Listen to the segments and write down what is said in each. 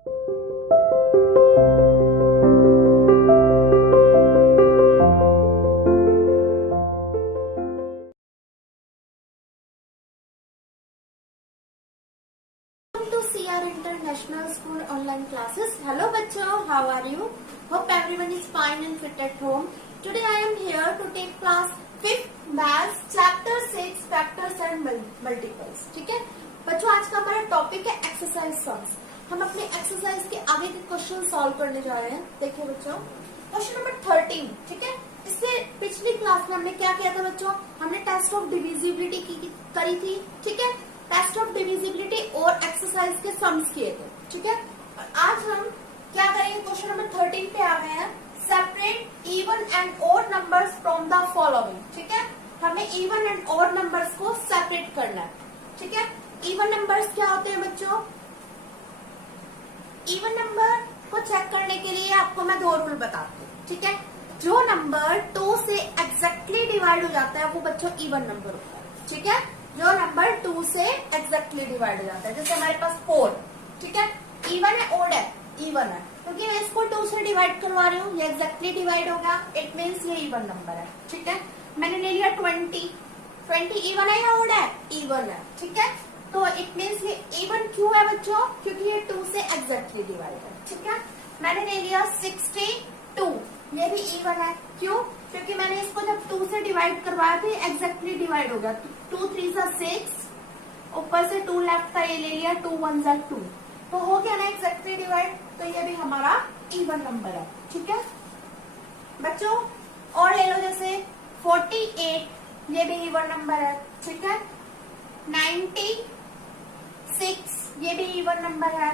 CR International School online classes. Hello bachcho, how are you? Hope everyone is fine and fit at home. Today I am here to take class 5th maths chapter 6 factors and multiples. ठीक है बच्चों, आज का हमारा topic है exercise sums. हम अपने exercise के आगे के क्वेश्चन सॉल्व करने जा रहे हैं. देखिए बच्चों, क्वेश्चन नंबर 13. ठीक है, इससे पिछली क्लास में हमने क्या किया था बच्चों? हमने टेस्ट ऑफ डिविजिबिलिटी करी थी. ठीक है, टेस्ट ऑफ डिविजिबिलिटी और एक्सरसाइज के सम्स किए थे. ठीक है, और आज हम क्या करेंगे? क्वेश्चन नंबर 13 पे आ गए हैं. Separate even and odd numbers from the following. ठीक है, हमें इवन एंड ऑड नंबर्स को सेपरेट करना है. ठीक है, इवन नंबर्स क्या होते हैं बच्चों? इवन नंबर को चेक करने के लिए आपको मैं 2 रूल बताती हूँ. ठीक है, जो नंबर 2 से एग्जैक्टली डिवाइड हो जाता है वो बच्चों इवन नंबर होता है. ठीक है, जो नंबर 2 से एग्जैक्टली डिवाइड हो जाता है, जैसे हमारे पास 4. ठीक है, इवन है ऑड है? इवन है, क्योंकि मैं इसको 2 से डिवाइड करवा रही हूँ, ये एग्जैक्टली डिवाइड होगा, इट मीन्स ये इवन नंबर है. ठीक है, मैंने ले लिया 20 इवन है या ऑड है? इवन है. ठीक है, तो इट मीन्स ये इवन क्यों है बच्चों? क्योंकि ये 2 से एग्जैक्टली डिवाइड है. ठीक है, मैंने ले लिया 62, ये भी इवन है. क्यों? क्योंकि मैंने इसको जब 2 से डिवाइड करवाया तो एग्जैक्टली डिवाइड हो गया. 2 3 6, ऊपर से 2 लेफ्ट का ये ले लिया, 2 1 2, तो हो गया ना एग्जैक्टली डिवाइड. तो ये भी हमारा इवन नंबर है. ठीक है बच्चों, और ले लो जैसे 48, ये भी इवन नंबर है. ठीक है, 96, ये भी इवन नंबर है.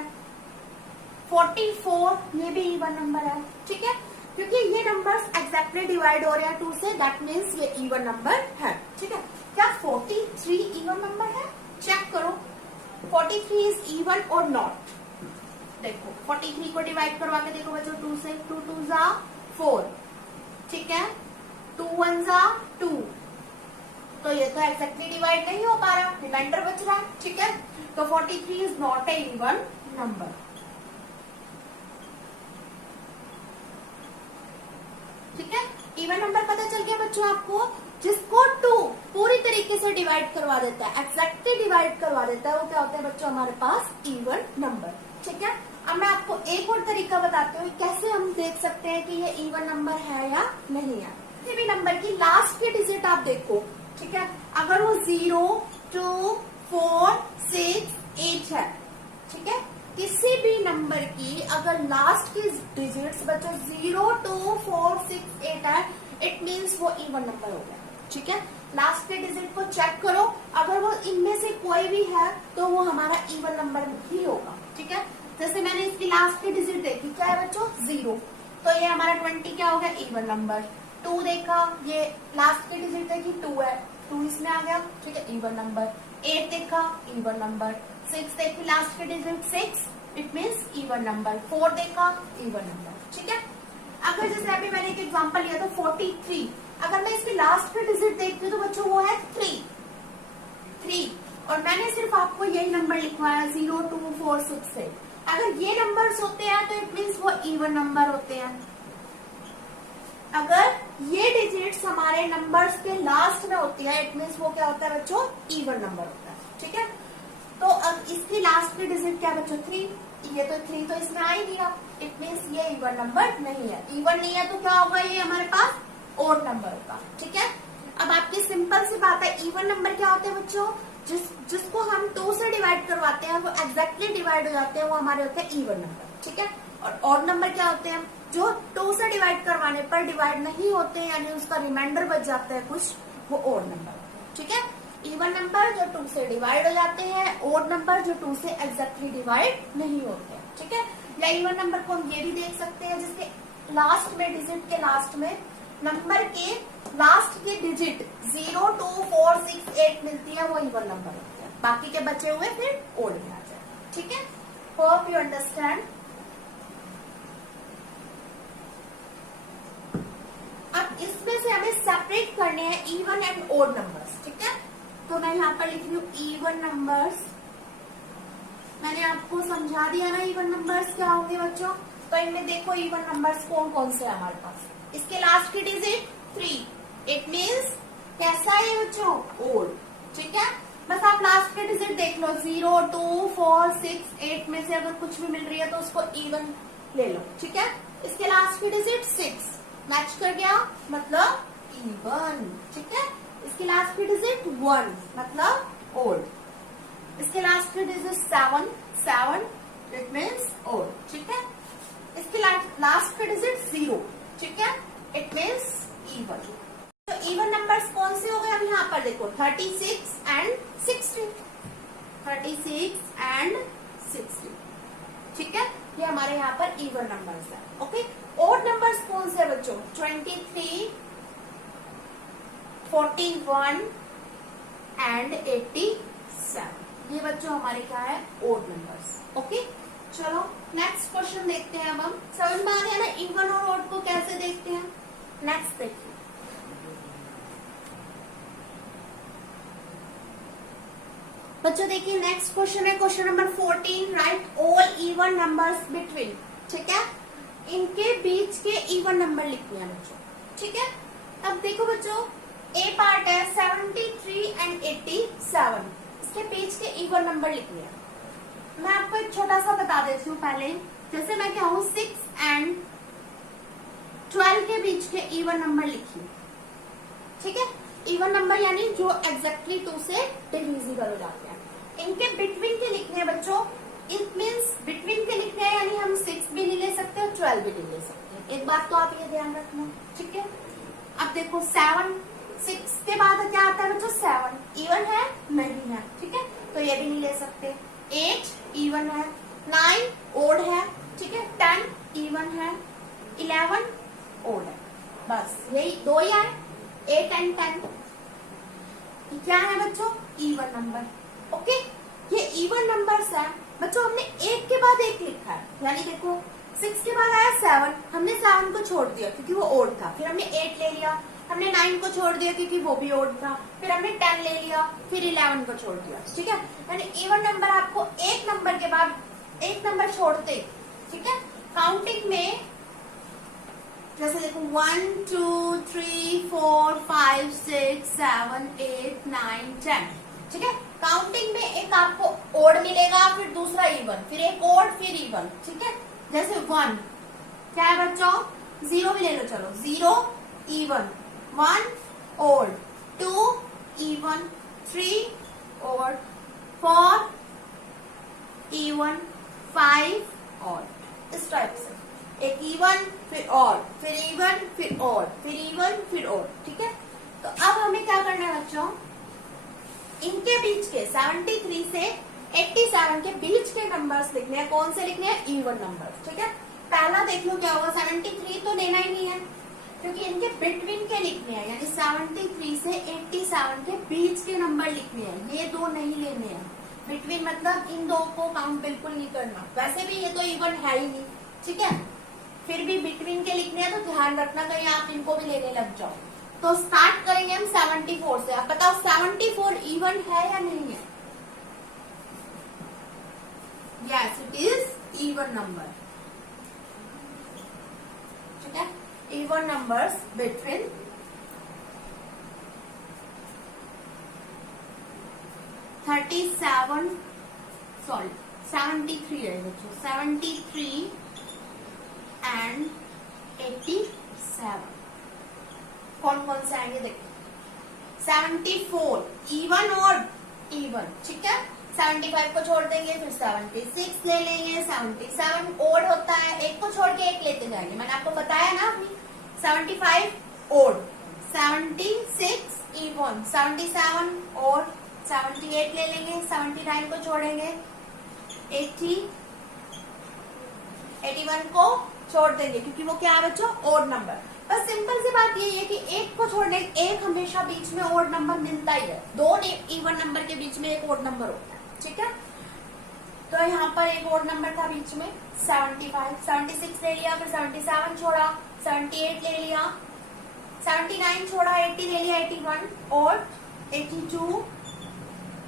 44, ये भी इवन नंबर है. ठीक है, क्योंकि ये नंबर्स एग्जैक्टली डिवाइड हो रहे हैं 2 से, दैट मीन्स ये इवन नंबर है. ठीक है, क्या 43 इवन नंबर है? चेक करो 43 इज इवन और नॉट. देखो 43 को डिवाइड करवा के देखो बच्चों 2 से. 2 2 जा 4. ठीक है, 2 1 जा 2, तो ये तो एग्जैक्टली डिवाइड नहीं हो पा रहा, रिमाइंडर बच रहा है. ठीक है, तो 43 is not a even number. ठीक है, इवन नंबर पता चल गया बच्चों आपको, जिसको 2 पूरी तरीके से डिवाइड करवा देता है, एग्जैक्टली डिवाइड करवा देता है, वो क्या होता है बच्चों? हमारे पास इवन नंबर. ठीक है, अब मैं आपको एक और तरीका बताती हूँ कैसे हम देख सकते हैं कि ये इवन नंबर है या नहीं है. किसी भी नंबर की लास्ट की डिजिट आप देखो. ठीक है, अगर वो 0 2 4 6 8 है. ठीक है, किसी भी नंबर की अगर लास्ट की डिजिट्स बच्चों 0 2 4 6 8 है, इट मीन्स वो इवन नंबर हो गया. ठीक है, लास्ट के डिजिट को चेक करो, अगर वो इनमें से कोई भी है तो वो हमारा इवन नंबर ही होगा. ठीक है, जैसे मैंने इसकी लास्ट की डिजिट देखी, क्या है बच्चों? 0, तो ये हमारा 20 क्या हो गया? Even number. 2 देखा, ये लास्ट की डिजिट देखी 2 है, 2 इसमें आ गया. ठीक है, इवन नंबर. 8 देखा, इवन नंबर. 6 देखी, लास्ट की digit 6, it means even number. 4 देखा, इवन नंबर. ठीक है, अगर जैसे अभी मैंने एक एग्जांपल लिया था 43, अगर मैं इसकी लास्ट की डिजिट देखती हूँ तो बच्चों वो है 3, और मैंने सिर्फ आपको यही नंबर लिखवाया 0 2 4 6 से. अगर ये नंबर्स होते हैं तो इट मीन्स वो इवन नंबर होते हैं. अगर ये डिजिट्स हमारे नंबर्स के लास्ट में होती है, इट मीन्स वो क्या होता है बच्चों? इवन नंबर होता है. ठीक है, तो अब इसकी लास्ट की डिजिट क्या बच्चों? 3, ये तो 3 तो इसमें आ ही गया, इट मीन्स ये इवन नंबर नहीं है. इवन नहीं है तो क्या होगा? ये हमारे पास ऑड नंबर होगा. ठीक है, अब आपकी सिंपल सी बात है, इवन नंबर क्या होते हैं बच्चों? जिसको हम 2 से डिवाइड करवाते हैं वो एग्जैक्टली डिवाइड हो जाते हैं, वो हमारे होते हैं इवन नंबर. ठीक है, और ऑड नंबर क्या होते हैं? जो 2 से डिवाइड करवाने पर डिवाइड नहीं होते हैं, यानी उसका रिमाइंडर बच जाता है कुछ, वो ऑड नंबर. ठीक है, इवन नंबर जो 2 से डिवाइड हो जाते हैं, ऑड नंबर जो 2 से एग्जैक्टली डिवाइड नहीं होते हैं. ठीक है, या इवन नंबर को हम ये भी देख सकते हैं जिसके लास्ट में, डिजिट के लास्ट में, नंबर के लास्ट की डिजिट 0 2 4 6 8 मिलती है, वो इवन नंबर होते हैं. बाकी के बचे हुए फिर ऑड में आ जाए. ठीक है, होप यू अंडरस्टैंड. अब इसमें से हमें सेपरेट करने हैं इवन एंड ऑड नंबर्स. ठीक है, तो मैं यहाँ पर लिख रही हूँ इवन नंबर्स मैंने आपको समझा दिया ना इवन नंबर्स क्या होंगे बच्चों। तो इनमें देखो इवन नंबर्स कौन कौन से है हमारे पास। इसके लास्ट की डिजिट 3, इट मीन्स कैसा है बच्चों, ओड। ठीक है, बस आप लास्ट के डिजिट देख लो, 0, 2, 4, 6, 8 में से अगर कुछ भी मिल रही है तो उसको इवन ले लो। ठीक है, इसके लास्ट की डिजिट 6 मैच कर गया मतलब इवन। ठीक है, इसकी लास्ट की डिजिट 1 मतलब ओड। इसके लास्ट की डिजिट 7, 7 इट मीन्स ओड। ठीक है, इसकी लास्ट की डिजिट 0, ठीक है, इट मीन्स इवन। तो इवन नंबर्स कौन से हो गए, अब यहाँ पर देखो 36 एंड 60, 36 एंड 60। ठीक है, ये हमारे यहाँ पर इवन नंबर्स है। ओके, ओड नंबर्स कौन से बच्चों, 23, 41 एंड 87। ये बच्चों हमारे क्या है, ओड नंबर्स। ओके, चलो नेक्स्ट क्वेश्चन देखते हैं। अब हम समझ में आ गया ना इवन और ओड को कैसे देखते हैं। नेक्स्ट देखिए बच्चों, देखिए नेक्स्ट क्वेश्चन है question number 14, right all even numbers between. ठीक है, इनके बीच के इवन नंबर लिखने हैं बच्चों। ठीक है, अब देखो बच्चों, ए पार्ट है 73 एंड 87, इसके बीच के इवन नंबर लिखने हैं। मैं आपको एक छोटा सा बता देती हूँ पहले, जैसे मैं कहूँ 6 एंड 12 के बीच के इवन नंबर लिखिए। ठीक है, इवन नंबर यानी जो एग्जैक्टली 2 से डिविजिबल हो जाते हैं। इनके बिटवीन के लिखने हैं बच्चों, इट मीन्स बिटवीन के लिखने हैं यानी हम 6 भी नहीं ले सकते और 12 भी नहीं ले सकते। एक बात तो आप ये ध्यान रखना। ठीक है, अब देखो 7, 6 के बाद क्या आता है बच्चों, 7 इवन है नहीं है। ठीक है, तो ये भी नहीं ले सकते। 8 इवन है, 9 ओड है। ठीक है, 10 इवन है, 11 ओड है। बस यही दो ही आए, 8 एंड 10। क्या है बच्चों, इवन नंबर। ओके, ये इवन नंबर्स है बच्चों। हमने एक के बाद एक लिखा है, यानी देखो 6 के बाद आया 7, हमने 7 को छोड़ दिया क्योंकि वो ओड था। फिर हमने 8 ले लिया, हमने 9 को छोड़ दिया क्योंकि वो भी ओड था। फिर हमने 10 ले लिया, फिर 11 को छोड़ दिया। ठीक है, यानी इवन नंबर आपको एक नंबर के बाद एक नंबर छोड़ते। ठीक है, काउंटिंग में जैसे देखो 1, 2, 3, 4, 5, 6, 7, 8, 9, 10। ठीक है, काउंटिंग में एक आपको ओड मिलेगा, फिर दूसरा इवन, फिर एक ओड, फिर इवन। ठीक है, जैसे 1 क्या है बच्चों, 0 भी ले लो, चलो 0 even, 1 odd, 2 even, 3 odd, 4 even, 5 odd. इस टाइप से एक इवन फिर ऑड, फिर इवन फिर ऑड, फिर इवन फिर ऑड। ठीक है, तो अब हमें क्या करना है बच्चों, इनके बीच के 73 से 87 के बीच के नंबर्स लिखने हैं। कौन से लिखने हैं, इवन नंबर्स। ठीक है, पहला देख लो क्या होगा, 73 तो लेना ही नहीं है क्योंकि इनके बिटवीन के लिखने हैं, यानी 73 से 87 के बीच के नंबर लिखने हैं। ये दो नहीं लेने हैं, बिटवीन मतलब इन दो को काउंट बिल्कुल नहीं करना। वैसे भी ये तो इवन है ही नहीं। ठीक है, फिर भी बिटवीन के लिखने हैं तो ध्यान रखना कहीं आप इनको भी लेने लग जाओ। तो स्टार्ट करेंगे हम 74 से। आप बताओ 74 इवन है या नहीं है। Yes, it is even number. ठीक है, इवन नंबर्स बिटवीन 73 है बच्चों, 73 एंड 87। कौन कौन से आएंगे देखिए, 74 इवन और इवन। ठीक है, 75 को छोड़ देंगे, फिर 76 ले लेंगे, 77 ओड होता है, एक को छोड़ के एक लेते जाएंगे। मैंने आपको बताया ना अभी, 75 ओड, 76 इवन, 77 ओड, 78 ले लेंगे, 79 को छोड़ेंगे, 80, 81 को छोड़ देंगे क्योंकि वो क्या है बच्चों, ओड नंबर। बस सिंपल सी बात यही है कि एक को छोड़ने, एक हमेशा बीच में ओड नंबर मिलता ही है। दो इवन नंबर के बीच में एक ओड नंबर होता है। ठीक है, तो यहाँ पर एक ओड नंबर था बीच में 75, 76 ले लिया, फिर 77 छोड़ा, 78 ले लिया, 79 छोड़ा, 80 ले लिया, 81 और 82,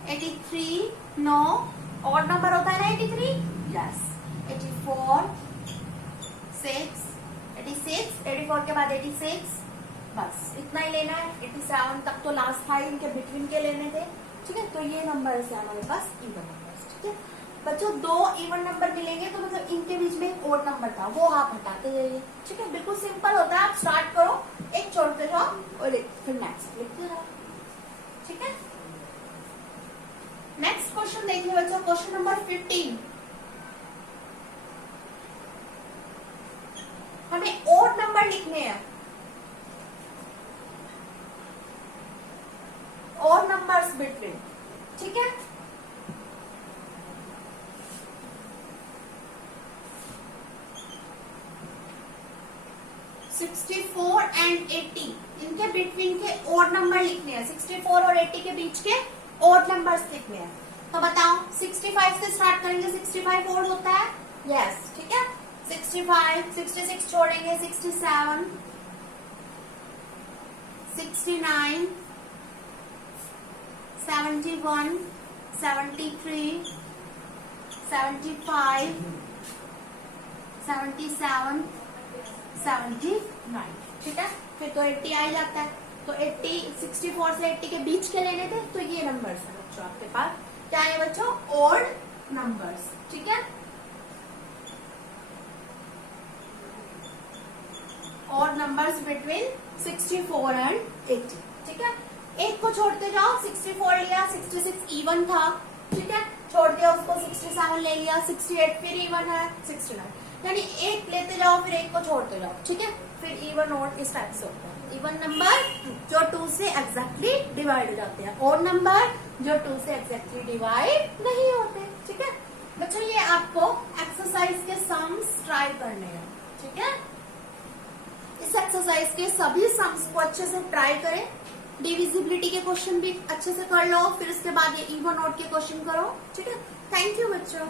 83, 9, ऑड नंबर होता है ना 83, यस 84, 6, 86, 84 के बाद 86, बस इतना ही लेना है। 87 तक तो लास्ट था, इनके बिटवीन के लेने थे, ठीक है। तो ये नंबर है हमारे पास इवन नंबर, ठीक है बच्चों। 2 इवन नंबर मिलेंगे तो मतलब इनके बीच में एक ओड नंबर था, वो आप हटाते जाइए, ठीक है। बिल्कुल सिंपल होता है, आप स्टार्ट करो, एक छोड़ते जाओ और फिर नेक्स्ट लिखते जाओ, ठीक है। नेक्स्ट क्वेश्चन देखिए बच्चों, क्वेश्चन नंबर 15। हमें ओड नंबर लिखने हैं, ओड नंबर्स बिटवीन, ठीक है। $64 and 80 इनके बिटवीन के ओड नंबर लिखने हैं, 64 और 80 के बीच के ओड नंबर्स लिखने हैं। तो बताओ 65 से स्टार्ट करेंगे, 65 ओड होता है, यस ठीक है। 65, 66 छोड़ेंगे, 67, 69, 71, 73, 75, 77, 79, ठीक है। फिर तो 80 आ जाता है, तो 80, 64 से 80 के बीच के लेने थे, तो ये नंबर्स है बच्चों आपके पास, क्या है बच्चों, ओड नंबर्स, ठीक है। ओड नंबर्स बिटवीन 64 एंड 80, ठीक है। एक को छोड़ते जाओ, 64 लिया, 66 इवन था, ठीक है, छोड़ दिया उसको, 67 ले लिया, 68 फिर इवन है, 69, यानी एक लेते जाओ फिर एक को छोड़ते जाओ, ठीक है। फिर इवन ओड इस टाइप से होता है। इवन नंबर जो 2 से एग्जैक्टली डिवाइड हो जाते हैं, ओड नंबर जो 2 से एग्जैक्टली डिवाइड नहीं होते, ठीक है बच्चों। ये आपको एक्सरसाइज के सम्स ट्राई करने हैं, ठीक है। इस एक्सरसाइज के सभी सम्स को अच्छे से ट्राई करें, डिविजिबिलिटी के क्वेश्चन भी अच्छे से कर लो, फिर उसके बाद ये इवन ओड के क्वेश्चन करो, ठीक है। थैंक यू बच्चों।